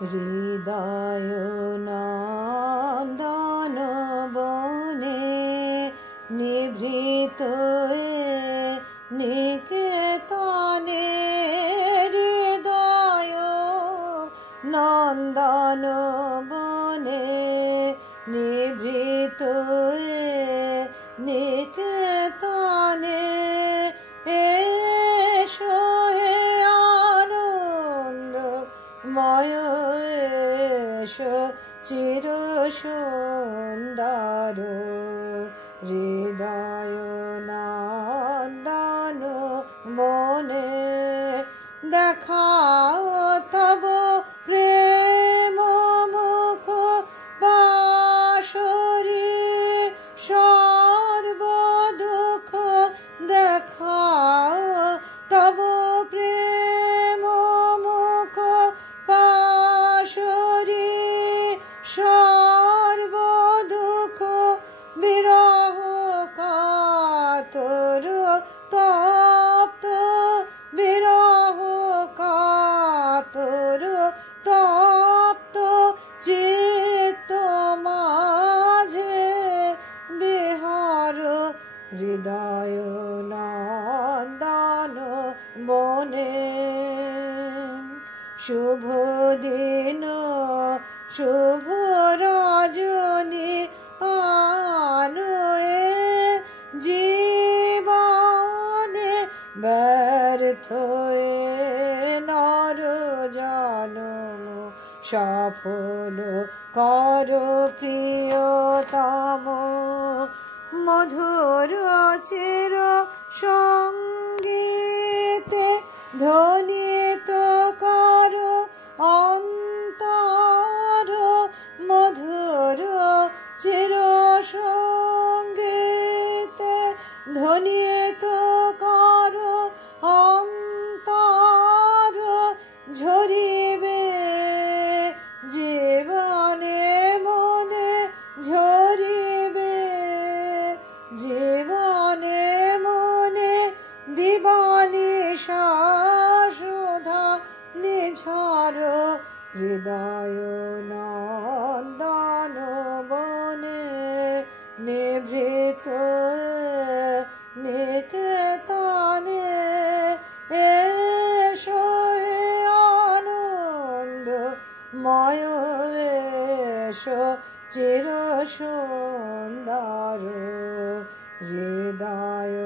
হৃদয় নন্দন বনে নিভৃত নিকেতনে হৃদয় নন্দন বনে নিভৃত নিকেতনে এসো হে আনন্দময় এসো চির সুন্দর হৃদয় নন্দন বনে দেখাও তব প্রেম মুখ পাশরি সর্ব দুঃখ দেখাও তব প্রেম মুখ পাশরি সর্ব দুঃখ বিরহ কাতর তপ্ত বিরহ কাতর তপ্ত চিত্ত মাঝে বিহার হৃদয় নন্দন বনে শুভ দিন শুভ রজনী আনয়ে জীবনে ব্যর্থ নর জনম সফল কর প্রিয়তম মধুর চির সঙ্গীতে ধ্বনিত কর অন্তর মধুর চির সঙ্গীতে ধ্বনিত কর অন্তর ঝরিবে জীবনে মনে ঝরিবে জীবনে মনে দিবানিশা সুধা নিঝর হৃদয় নন্দন বনে নিভৃত নিকেতনে এসো হে আনন্দময় এসো চির সুন্দর হৃদয়